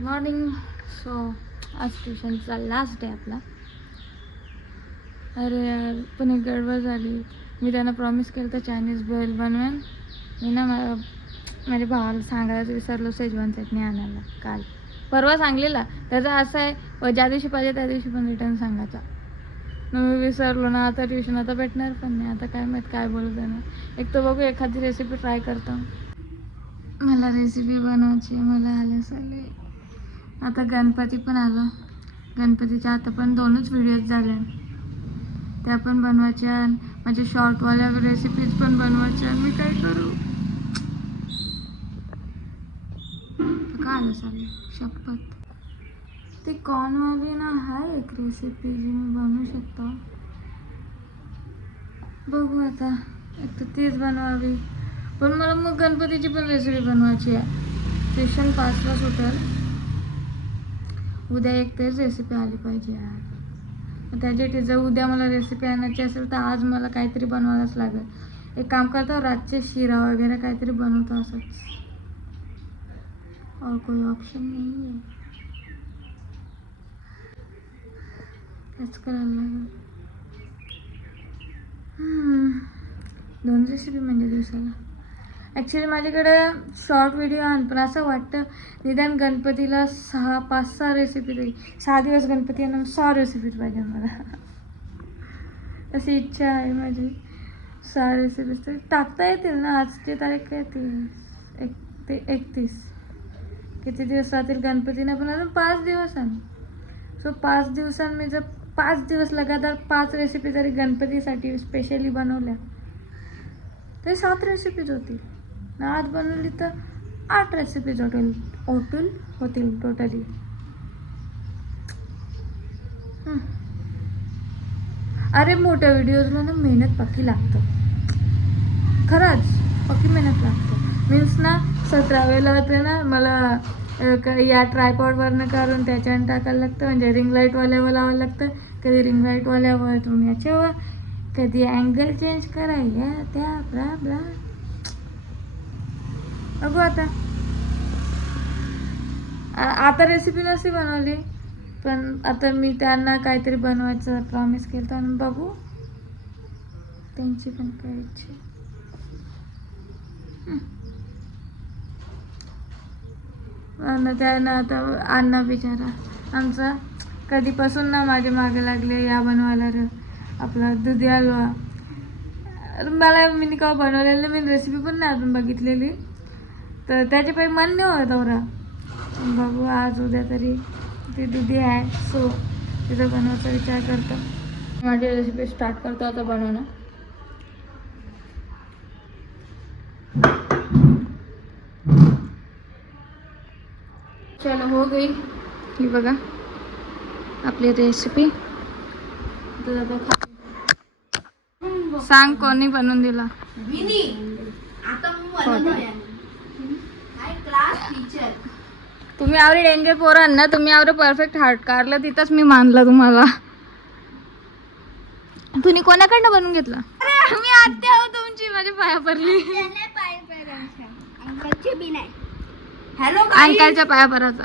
Good morning. So आज ट्युशनचा last day आपला. अरे यार पण एक गडबड झाली. मी त्यांना प्रॉमिस केलं तर चायनीज भेल बनवेन. मी ना माझ्या भावाला सांगायला विसरलो शेजवान चटणी आणायला. काल परवा सांगलेला त्याचा असं आहे ज्या दिवशी पाहिजे त्या दिवशी पण रिटर्न सांगायचा. मी विसरलो ना. आता ट्युशन आता भेटणार पण नाही. आता काय माहीत काय बोलू त्यांना. एक तर बघू एखादी रेसिपी ट्राय करतो. मला रेसिपी बनवायची मला आलंच आले. आता गणपती पण आलं. गणपतीच्या आता पण 2च व्हिडिओज झाले. त्या पण बनवायच्या. माझ्या शॉर्टवाल्या रेसिपीज पण बनवायच्या. मी काय करू. का आलंच आले शपथ. ती कॉर्नवाली ना आहे एक रेसिपी जी मी बनवू शकतो. बघू आता. एक तर तीच बनवावी. पण मला मग गणपतीची पण रेसिपी बनवायची आहे. ट्युशन 5ला सुटेल. उद्या एक तेच रेसिपी आली पाहिजे यार. मग त्याच्यासाठी जर उद्या मला रेसिपी आणायची असेल तर आज मला काहीतरी बनवायलाच लागेल. एक काम करतो रातचे शिरा वगैरे काहीतरी बनवतो असंच. और कोई ऑप्शन नाही आहे. तेच करायला लागेल. 2 रेसिपी म्हणजे दिवसाला. ॲक्च्युली माझ्याकडे शॉर्ट व्हिडिओ आहे पण असं वाटतं निदान गणपतीला 5-6 रेसिपी तरी. 6 दिवस गणपती आहे ना 6 रेसिपीज पाहिजे मला. अशी इच्छा आहे माझी. 6 रेसिपीज तरी टाकता येतील ना. आजची तारीख काय ती 31. किती दिवस राहतील गणपतीला पण अजून 5 दिवस आहे. सो 5 दिवसांनी मी जर 5 दिवस लगातार 5 रेसिपी जरी गणपतीसाठी स्पेशली बनवल्या ते 7 रेसिपीज होतील. आज बनवली तर 8 रेसिपीज होतील टोटली. अरे मोठ्या व्हिडिओजला ना मेहनत पक्की लागतं. खरंच पक्की मेहनत लागतं. मीन्स ना 17 वेळेला होते ना मला या ट्रायपॉडवरनं काढून त्याच्यानं टाकायला लागतं. म्हणजे रिंग लाईटवाल्यावर लावायला लागतं. कधी रिंग लाईटवाल्यावर तुम्ही याच्यावर कधी अँगल चेंज करायला त्या ब्ला ब्ला. बघू आता रेसिपी नसती बनवली पण आता मी त्यांना काहीतरी बनवायचं प्रॉमिस केलं आणि बघू त्यांची पण काय इच्छा. त्यांना आता अण्णा बिचारा आमचा कधीपासून ना माझ्या मागे लागले या बनवायला आपला दुधी हलवा. मला मी का बनवलेलं मी रेसिपी पण नाही अजून बघितलेली तर त्याच्या काही मन नाही होत दौरा. बघू आज उद्या तरी ती दुधी आहे सो तिथं बनवायचा विचार करतो. माझी रेसिपी स्टार्ट करतो आता बनवणं. चलो हो गई. ही बघा आपली रेसिपी. सांग कोणी बनवून दिला. तुम्ही आवडे डेंजर पोरांना तुम्ही आवडे परफेक्ट हार्ट काढलं तिथंच मी मानलं तुम्हाला. तुम्ही कोणाकडनं बनवून घेतला. मी आत्या आहो तुमची माझ्या पाया पडली. अंकलच्या पाया पडायचा.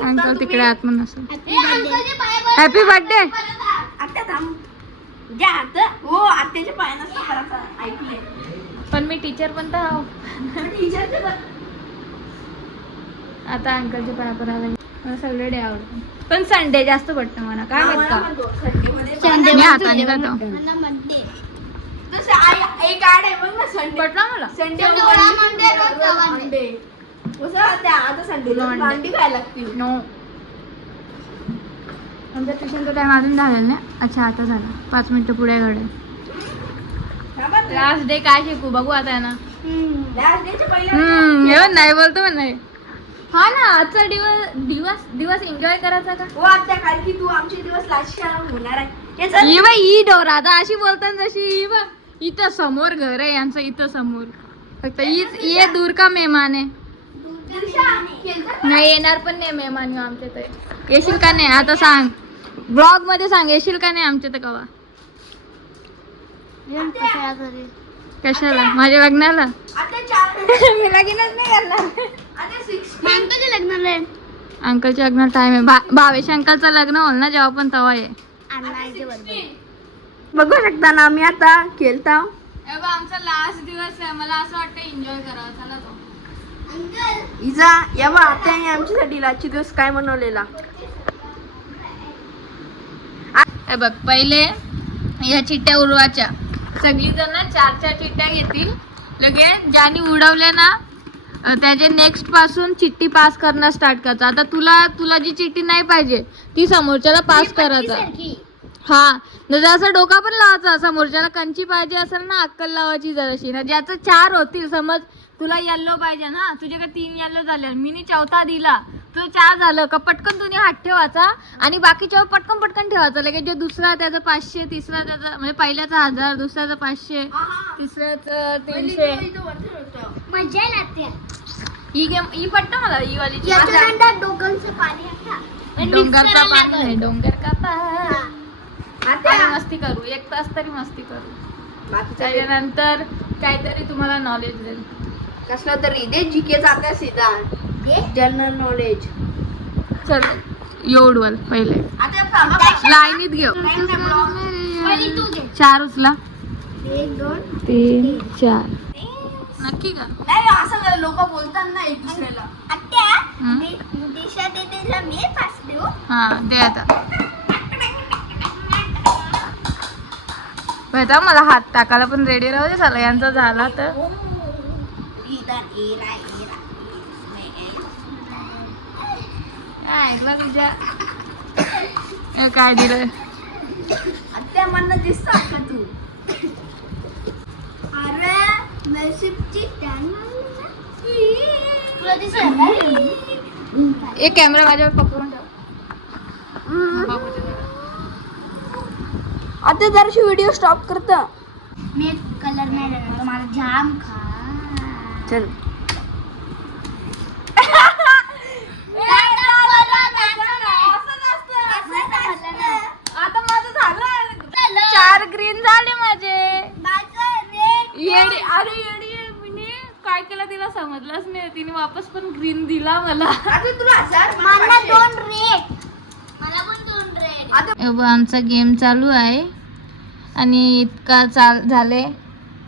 अंकल तिकडे आतमध्ये नसेल. Happy birthday. पण मी टीचर पण तर आहो. आता अंकलच्या पाया पडायला मला सगळे डे आवडतात पण संडे जास्त पडतं मला. काय माहित का संडे मी हाताने करतो. एक आड आहे बघ ना संडे पटला मला. संडे आता संडेला अंडी खायला लागतील. नो आमच्या ट्युशनचा टाइम अजून झालेला नाही. अच्छा आता झाला 5 मिनिटं पुढे घडे. लास्ट डे काय शिकू बघू आता ना. नाही बोलतो पण नाही. हा ना आजचा दिवस एन्जॉय करायचा का. हो आता कारण की तू आमचे दिवस लास्ट होणार आहे. ही डोरा आता अशी बोलतात जशी इथं समोर घर आहे यांचं. इथं समोर फक्त ये दूर का मेहमान आहे. नाही येणार पण नाही मेहमान आमच्या तर. येशील का नाही आता सांग ब्लॉग मध्ये सांग. येशील का नाही आमच्या तर कवा. कशाला माझ्या लग्नाला. मी लगीनच नाही करणार. अंकलच्या लग्न टाइम आहे. भावेश अंकलचं लग्न होईल ना जेव्हा पण तवा आहे. बघू शकता ना आम्ही आता खेळता. आमचा लास्ट दिवस आहे. मला असं वाटतं एन्जॉय करावं. चला तो इजा या बा आत्याने आमच्यासाठी लाची दिवस काय बनवलेला. हे बघ पहिले या चिट्ट्या उडवायच्या. सगळी जण 4-4 चिट्ट्या घेतील. लगेच ज्याने उडवले ना त्याचे नेक्स्ट पासून चिठ्ठी पास करणं स्टार्ट करायचं. आता तुला जी चिठ्ठी नाही पाहिजे ती समोरच्याला पास करायचा. हा जसं डोका पण लावायचा. समोरच्याला कंची पाहिजे असेल ना अक्कल लावायची जराशी ना. ज्याचं 4 होतील समज तुला येल्लो पाहिजे ना. तुझ्याकडे 3 येल्लो झाले मी 4था दिला तुझं 4 झालं का पटकन तुम्ही हात ठेवायचा आणि बाकीच्या पटकन ठेवायचा. लगेच जो दुसरा त्याचं 500 तिसरा त्याचा म्हणजे पहिल्याचा 1000 दुसऱ्याचं 500 तिसऱ्याचं 300. मजा लागते ही गेम ही पट्ट मला ही वाली डोंगरचं पाणी डोंगरचा पाणी नाही डोंगर का पाणी मस्ती करू 1 तास तरी मस्ती करू. त्याच्यानंतर काहीतरी तुम्हाला नॉलेज देईल कसलं तरी दे जीके जाते सीधा जनरल नॉलेज. चल एवढवल पहिले लाईनीत घेऊ. 4 उचला 1 2 3 4 नक्की का नाही असं लोक बोलतात ना एक दुसऱ्याला. दिशा देतेला मी पास देऊ. हा दे आता. बेटा मला हात टाकायला पण रेडी राहू दे. चला यांचा झाला तर काय दिलं आत्या मला दिसत का तू. अरे नशीबची तुला दिसत एक कॅमेरा माझ्यावर पकडून ठेव. आता जराशी व्हिडिओ स्टॉप करत. मी कलर नाही लागतो मला जाम खा. चल आता माझं झालं 4 ग्रीन झाले माझे. येडी अरे येडी मी काय केलं तिला समजलंच नाही. तिने वापस पण ग्रीन दिला मला. मला 2 रेड. मला पण 2 रेड. आमचा गेम चालू आहे आणि इतका झाले.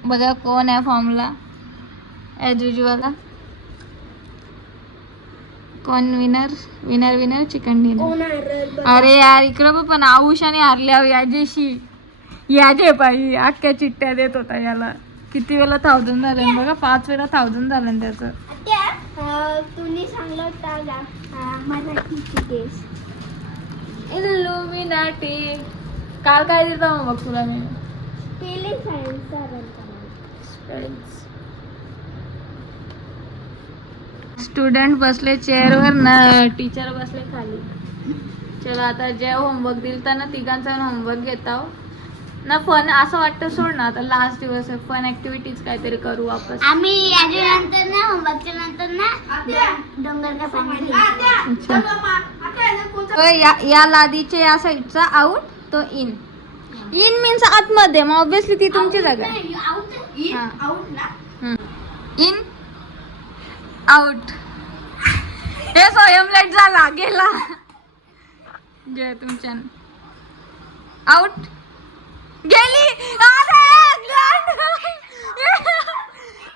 बघा कोण आहे फॉर्मला ॲज युजल. कोण विनर चिकन डिनर. अरे यार इकडं पण आयुष्याने हारल्या याजेशी याजे पाहिजे. अख्ख्या चिट्ट्या देत होता याला. किती वेळा 1000 झाले बघा. 5 वेळा 1000 झालं त्याचं. तुम्ही सांगलं होतं माझा केस इल्युमिनाटी. काल काय देता मग तुला मी स्टुडंट बसले चेअरवर ना टीचर बसले खाली. चला आता जे होमवर्क दिल तर ना तिघांचा होमवर्क घेता ना. फन असं वाटतं सोड ना. आता लास्ट दिवस आहे. फन ऍक्टिव्हिटीज काहीतरी करू वापस. आम्ही याच्यानंतर ना होमवर्कच्या नंतर ना डोंगर का पाणी. या लादीचे या साईडचा आउट तो इन. इन मीन्स आतमध्ये. मग ऑब्विसली ती तुमची जागा आहे. In out. हे स्वयंलाईट झाला गेला. घ्या तुमच्या आउट गेली.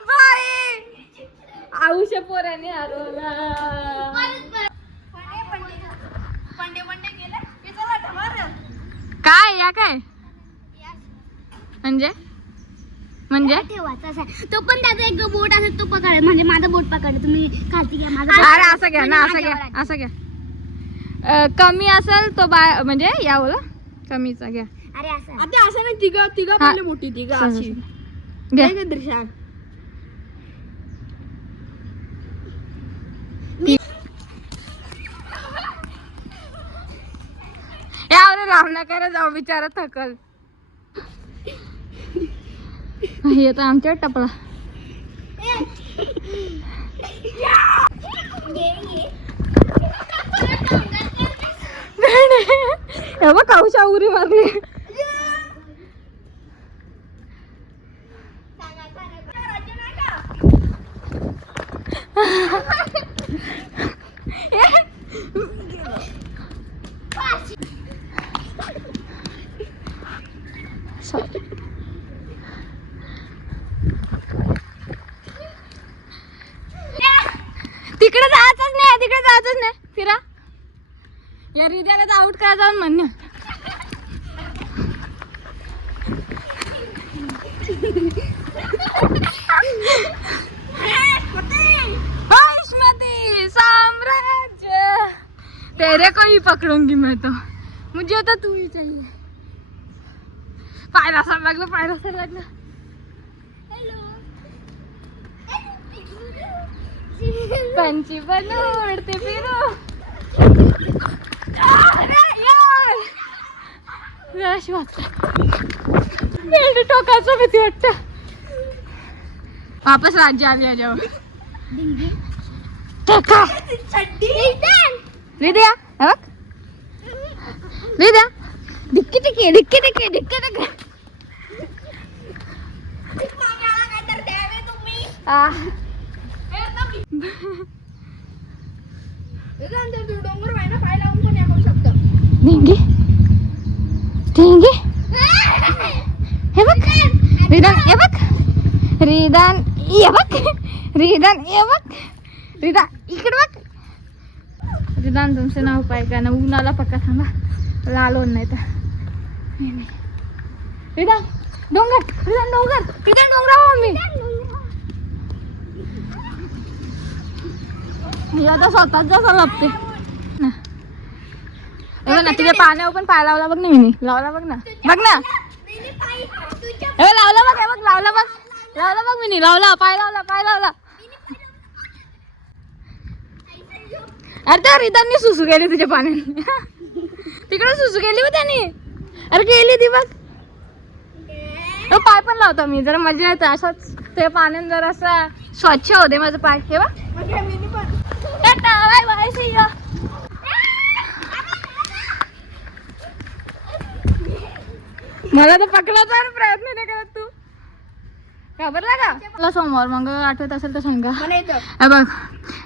बाई आयुष्य पोराने हरवला. काय या काय म्हणजे ठेवायचा तो पण त्याचा एक बोट असेल तो पकड म्हणजे माझा बोट पकड तुम्ही खालती घ्या माझा. अरे असं घ्या ना असं घ्या. कमी असेल तो म्हणजे या बोला कमीचा घ्या. अरे असं आता असं नाही. तिघा पहिले मोठी तिघा अशी घ्या. दृश्या यावर लाभ नका जाऊ बिचारा थकल. हे तर आमच्यावर टपला. हे बघ काऊशा उरी मारली. तिकडे जायचंच नाही, तिकडे जायचंच नाही. फिरा. या रिद्याला तर आउट करा जाऊन म्हणणं. साम्राज्य तेरे को ही पकडूंगी मैं तो, मुझे तो तू ही चाहिए. पायला सर लागलं, पायला सर लागलं. पंची बनू उडते फिरू. जराशी वाटत टोकाचं भीती वाटत. वापस राज्य आली याच्यावर. रिद्या हे बघ, रिद्या डिक्की टिकी डिक्की टिकी डिक्की टिकी. डोंगर व्हायला पाय लावून पण या करू शकतो. ढेंगी ढेंगी हे बघ रिदान, हे बघ रिदान, हे बघ रिदान, हे बघ रिदा इकडे बघ. रिदान तुमचं नाव पाय का ना उन्हाला पक्का थांबा, लालवण नाही तर. रिदान डोंगर, रिदान डोंगर, रिदान डोंगरावर मी आता स्वतःच जसं लपते ना. बघ ना तुझ्या पाण्यावर पण पाय लावला बघ ना मी, लावला बघ ना, बघ ना लावला बघ, हे बघ लावला बघ, लावला बघ मी, लावला पाय, लावला पाय, लावला. अरे त्या रिदांनी सुसू गेली तुझ्या पाण्याने. तिकडे सुसू गेली हो त्याने. अरे गेली ती बघ. पाय पण लावतो मी, जरा मजा येते असाच ते पाण्याने जरा असं स्वच्छ होते माझं पाय. हे बघ बाय बाय सी यू. मला तर पकडायचा प्रयत्न नाही करत तू. घाबरला का? मला सोमवार मंगळवार आठवत असेल तर सांगा. हे बघ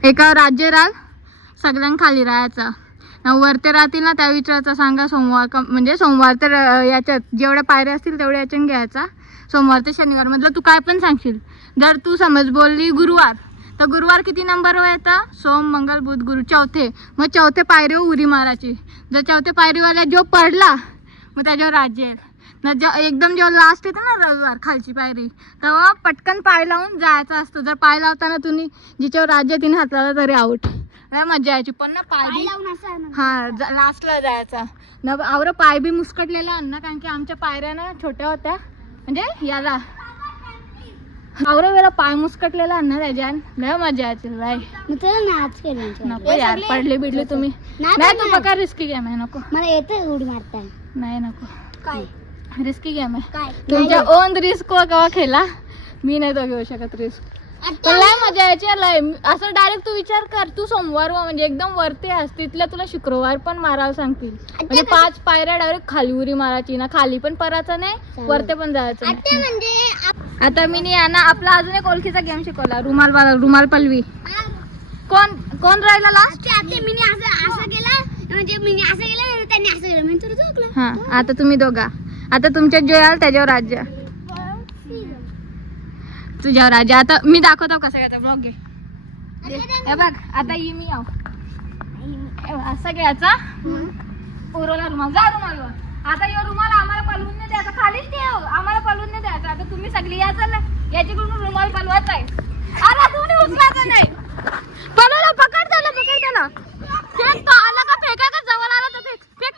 एका राज्य राग सगळ्यांना खाली राहायचा ना, वरते राहतील ना त्या विचारायचा सांगा सोमवार म्हणजे सोमवार तर याच्यात जेवढ्या पायऱ्या असतील तेवढ्या याच्याने घ्यायचा. सोमवार ते शनिवार मधलं तू काय पण सांगशील. जर तू समज बोलली गुरुवार तर गुरुवार किती नंबरवर येतं? सोम मंगळ बुध गुरु, चौथे. मग चौथे पायरीवर उरी मारायची. जर चौथे पायरीवाला जो पडला मग त्याच्यावर राज्य आहे ना. एकदम जेव्हा लास्ट येतं ना रविवार खालची पायरी, तेव्हा पटकन पाय लावून जायचं असतं. जर पाय लावताना तुम्ही जिच्यावर राज्य तिने हात लावला तरी आउट. नाही मजा यायची पण ना पाय हा लास्टला जायचा ना. आवर पाय बी मुस्कटलेला अन्न, कारण की आमच्या पायऱ्या ना छोट्या होत्या, म्हणजे याला आवर वेळा पाय मुस्कटलेला अन्न त्याच्यान. नाही मजा यायची बाय. नको यार, पडले बिडले तुम्ही. नाही तू बघा रिस्की गेम आहे, नको मला येते उडी मारता. नाही नको, काय रिस्की गेम आहे. काय तुमच्या ओन रिस्क केव्हा खेळा, मी नाही तो घेऊ शकत रिस्क. पण लय मजा यायची लय. असं डायरेक्ट तू विचार कर, तू सोमवार म्हणजे एकदम वरती आहेस, तिथल्या तुला शुक्रवार पण मारायला सांगतील. म्हणजे 5 पायऱ्या डायरेक्ट खाली उरी मारायची ना, खाली पण परायचं नाही, वरते पण जायचं नाही. म्हणजे आता मी ना आपला अजून एक ओळखीचा गेम शिकवला, रुमाल पलवी. कोण कोण राहिला लास्ट? मिनी असं केलं, म्हणजे मिनी असं केलं, त्यांनी असं केलं, मी तर झोकलं. हा आता तुम्ही दोघा, आता तुमच्यात जे याल त्याच्यावर राज्य, तुझ्यावर राज्य. आता मी दाखवतो कसं घ्यायचा, ब्लॉग घे. हे बघ आता ये मी आव असं घ्यायचा, उरवला रुमाल, जा रुमालवर. आता यो रुमाल आम्हाला पलवून नाही द्यायचा, खालीच ठेव, आम्हाला पलवून नाही द्यायचा. आता तुम्ही सगळी या चला, याच्याकडून रुमाल पलवायचा आहे. अरे तुम्ही उचलायचं नाही, पलवला, पकड त्याला, पकड त्याला. फेक तो आला का, फेका का, जवळ आला तर फेक, फेक.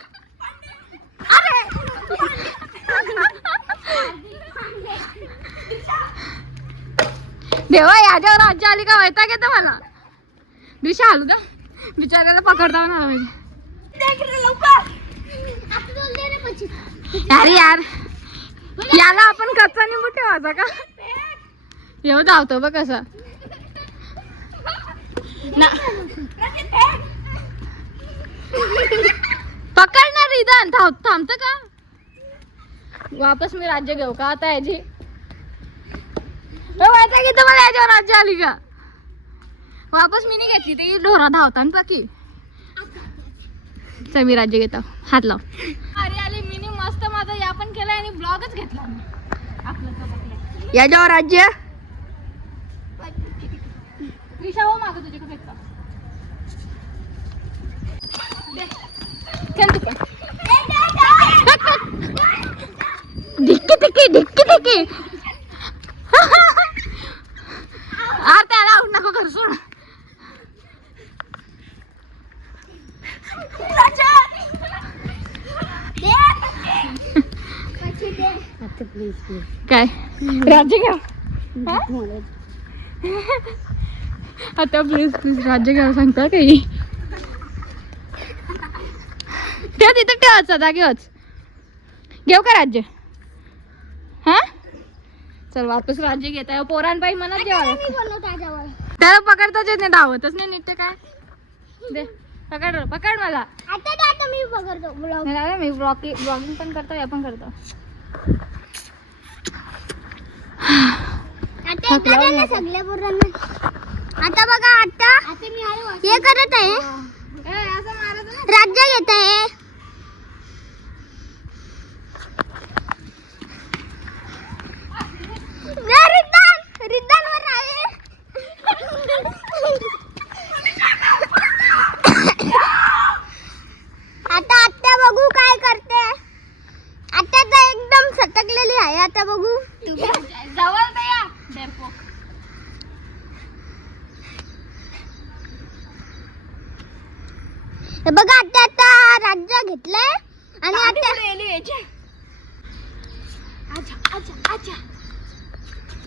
अरे देवा, याच्यावर राज्य आली का वैताग येतं मला. दिशा आलू का बिचारायला पकडता ना पाहिजे. अरे यार याला आपण कच्चा निंबू ठेवायचा का? येऊ धावतो बघ कसं पकडणार रिदान. थांबतं का? वापस मी राज्य घेऊ का आता याची? माहिती घेतं मला याच्यावर राज्य आली का? वापस मी नाही घेतली, ते ढोरा धावता बाकी. चल मी राज्य घेतो, हात लाव. अरे आली मी मस्त माझा या पण केला आणि ब्लॉगच घेतला याच्यावर राज्य. विषा हो मागं तुझ्याकडे फेकता. की अरे त्याला आऊट नको कर सोड. काय राज्य घ्या आता प्लीज प्लीज राज्य घ्यावं सांगता काही ठेव तिथं ठेवायचं जागेवच घेऊ का राज्य. हा चल वापस राज्य घेता पोरांपाई मनात जेवायला त्याला पकडताच येत नाही धावतच नाही नीट काय दे पकड पकड मला आता मी पकडतो ब्लॉग. मी ब्लॉगिंग पण करतो हे पण करतो. आता सगळ्या पोरांना आता बघा आता हे करत आहे राज्य घेत आहे. रिद्धांवर आहे. आता आत्या बघू काय करते. आत्या तर एकदम सटकलेली आहे. आता बघू जवळ या हे बघा आत्या आता राज्य घेतलंय आणि आत्या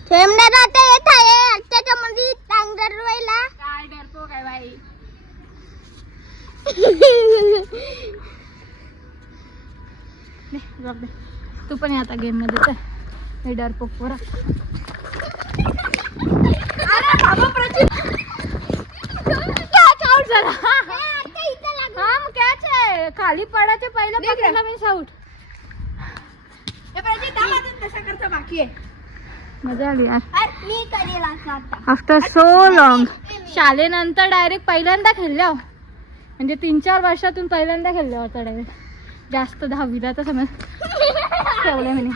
फेमदार आता येत आहे आत्याच्या मध्ये टांग दरवायला. काय डरतो काय बाई तू पण आता गेम मध्ये चल. मी डरपोक पोरा खाली पडायचे पहिलं पकडला मी साऊट बाकी आहे. मजा आली यार. मी करेल आता. आफ्टर सो लॉंग शाळेनंतर डायरेक्ट पहिल्यांदा खेळलो म्हणजे 3-4 वर्षातून पहिल्यांदा खेळलो होता डायरेक्ट. जास्त 10वीला तर समज ठेवले म्हणे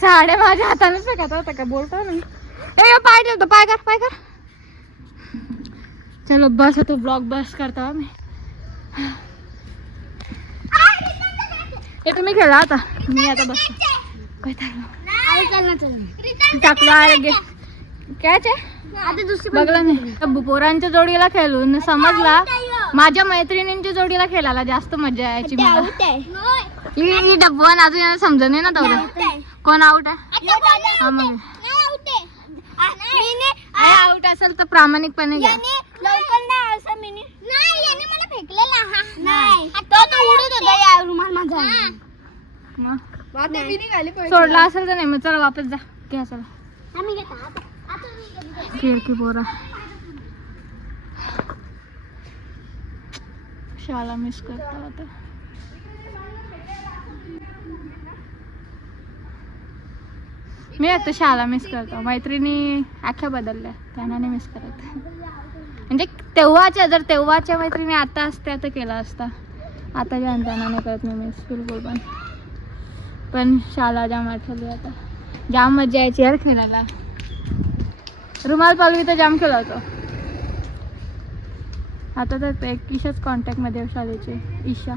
साड्या माझ्या हातानेच फेकत होता का बोलतो ना ए पाय ठेवतो पाय कर चलो बस तो ब्लॉग बस करता मी. हे तुम्ही खेळा आता मी आता बसतो. काय टाकलं आरोग्य कायच आता दुसरी बघला नाही. पोरांच्या जोडीला खेळून समजला माझ्या मैत्रिणींच्या जोडीला खेळायला जास्त मजा यायची मला. ही डब्बन अजून याला समजत नाही ना तेवढं कोण आउट आहे. हा मग आउट असेल तर प्रामाणिकपणे घ्या. लवकर नाही असं मिनिट नाही याने मला फेकलेला हा नाही तो उडत होता या रुमाल माझा. मग सोडला असेल तर नाही मग चला वापस जा घ्या चला. आम्ही घेतो आता खेळ की पोरा शाळा मिस करतो आता. मी आता शाळा मिस करतो. मैत्रिणी अख्ख्या बदलल्या त्यांना नाही मिस करत. म्हणजे तेव्हाच्या मैत्रिणी आता असत्या तर केला असता. आता ज्या त्यांना नाही करत नाही मिस बिलकुल पण शाळा जाम आठवली आता. जाम मजा यायची यार खेळायला. रुमाल पालवी तर जाम खेळला होतो. आता तर एक ईशाच कॉन्टॅक्टमध्ये शाळेची ईशा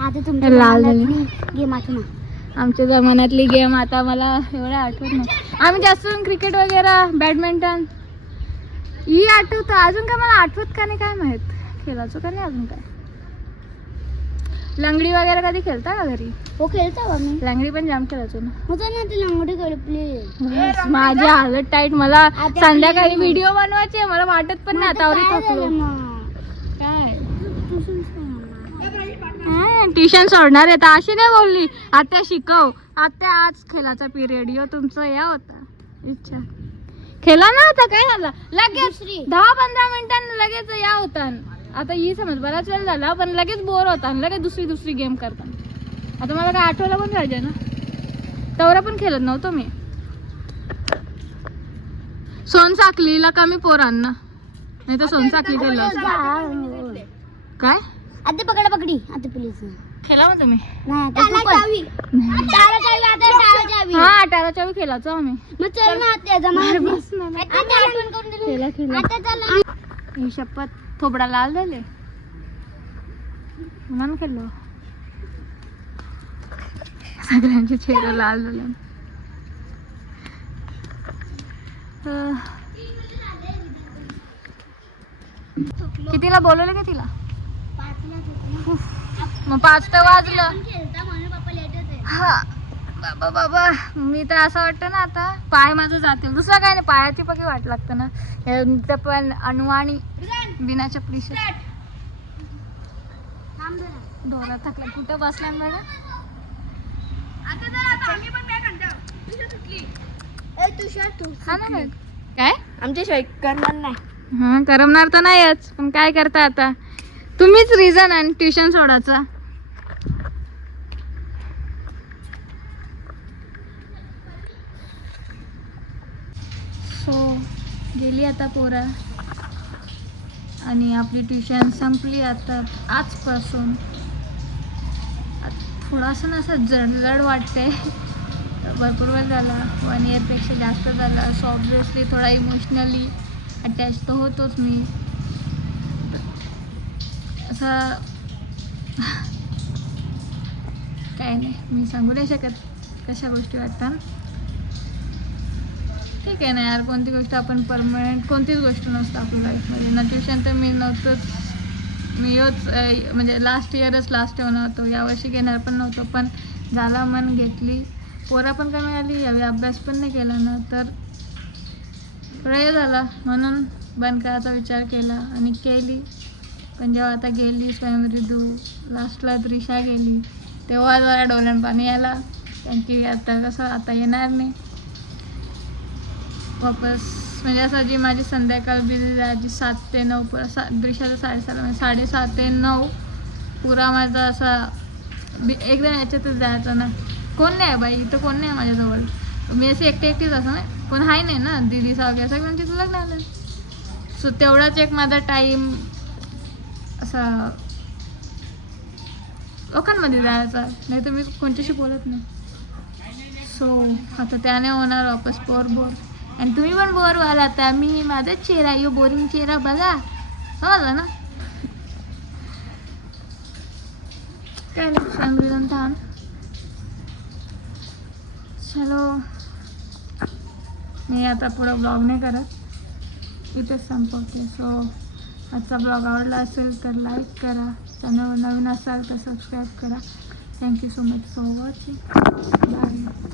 आता तुमच्या लाल झाली. गेम आठवू आमच्या जमान्यातली गेम आता मला एवढं आठवत नाही. आम्ही जास्त क्रिकेट वगैरे बॅडमिंटन ही आठवतं. अजून काय मला आठवत का नाही काय माहित खेळायचो का नाही अजून काय. लंगडी वगैरे कधी खेळता का घरी. हो खेळतो आम्ही लंगडी पण जाम खेळायचो ना. मजा ना ती लंगडी खेळली. माझी हालत टाईट. मला संध्याकाळी व्हिडिओ बनवायचे मला वाटत पण नाही आता थकलो काय. ट्युशन सोडणार आहे तर अशी नाही बोलली. आता शिकव आता आज खेळाचा पिरियड यो तुमचा या होता इच्छा खेळा ना आता काय झालं लगेच 10-15 मिनिटांनी लगेच या होता. आता ही समज बराच वेळ झाला पण लगेच बोर होता लगेच दुसरी गेम करता. आता मला काय आठवलं पण पाहिजे ना. तेवढा पण खेळत नव्हतो मी. सोनसाखलीला कमी पोरांना नाही तर सोनसाखली खेळलं काय. आता पकडा पकडी आता पोलीस खेळा मग तुम्ही. नाही हा 18च्या खेळायचो आम्ही. मग चल ना आता जमा बस ना. आता आठवण करून दिली. खेळा आता चला ही शपथ थोबडा लाल झाले म्हणून खेळलो. सगळ्यांचे चेहरे लाल झाले. कितीला बोलवलं का तिला? मग 5 तर वाजलं. हा बाबा बाबा, मी तर असं वाटतं ना आता पाय माझं जातील. दुसरं काय नाही, पायाची पकी वाट लागतं ना. हे पण अनवाणी बिना चपलीचे डोळा थकला. कुठं बसल्या बघा. हा ना बघ. काय आमच्या करणार नाही. हा करमणार तर नाहीच, पण काय करता आता. तुम्हीच रिझन आहे ट्युशन सोडायचा. सो गेली आता पोरा आणि आपली ट्युशन संपली आता आजपासून. थोडासा ना असं जड वाटतंय. भरपूर वेळ झाला, 1 इयरपेक्षा जास्त झाला. सो ऑब्विसली थोडा इमोशनली अटॅच तर होतोच मी. असं काय नाही, मी सांगू नाही शकत कशा गोष्टी वाटतात. ठीक आहे ना यार, कोणती गोष्ट आपण परमनंट, कोणतीच गोष्ट नसतं आपल्या लाईफमध्ये ना. ट्युशन तर मी नव्हतंच, मी म्हणजे लास्ट इयरच लास्ट ठेवणार होतो. यावर्षी घेणार पण नव्हतो, पण झाला मन घेतली. पोरा पण कमी आली, यावेळी अभ्यास पण नाही केला ना, तर वेळ झाला म्हणून बंद करायचा विचार केला आणि केली. पण जेव्हा आता गेली स्वयंऋतू, लास्टला त्रिशा गेली, तेव्हा जरा डोळ्यात पाणी यायला. कारण की आता कसं आता येणार नाही वापस. म्हणजे असं जी माझी संध्याकाळ बिझी जायची 7 ते 9 पुरा त्रिशाचं 7:30 म्हणजे 7:30 ते 9 पुरा माझा असा एकदम याच्यातच जायचं ना. कोण नाही आहे बाई, इथं कोण नाही आहे माझ्याजवळ. मी अशी एकटीच असं नाही, कोण आहे नाही ना. दिदी सावगे सगळ्यांची तिथं लग्न आलं. सो तेवढाच एक माझा टाईम असा लोकांमध्ये जायचा, नाही तर मी कोणत्याशी बोलत नाही. सो आता त्याने होणार वापस बोर. आणि तुम्ही पण बोर व्हाल आता. मी माझाच चेहरा, यो बोरिंग चेहरा बघा, समजलं ना. काय नाही, सांगून थांब. चलो, मी आता पुढं ब्लॉग नाही करत, इथेच संपवते. सो आजचा ब्लॉग आवडला असेल तर लाईक करा, चॅनलवर नवीन असाल तर सबस्क्राईब करा. Thank you so much for watching. Bye.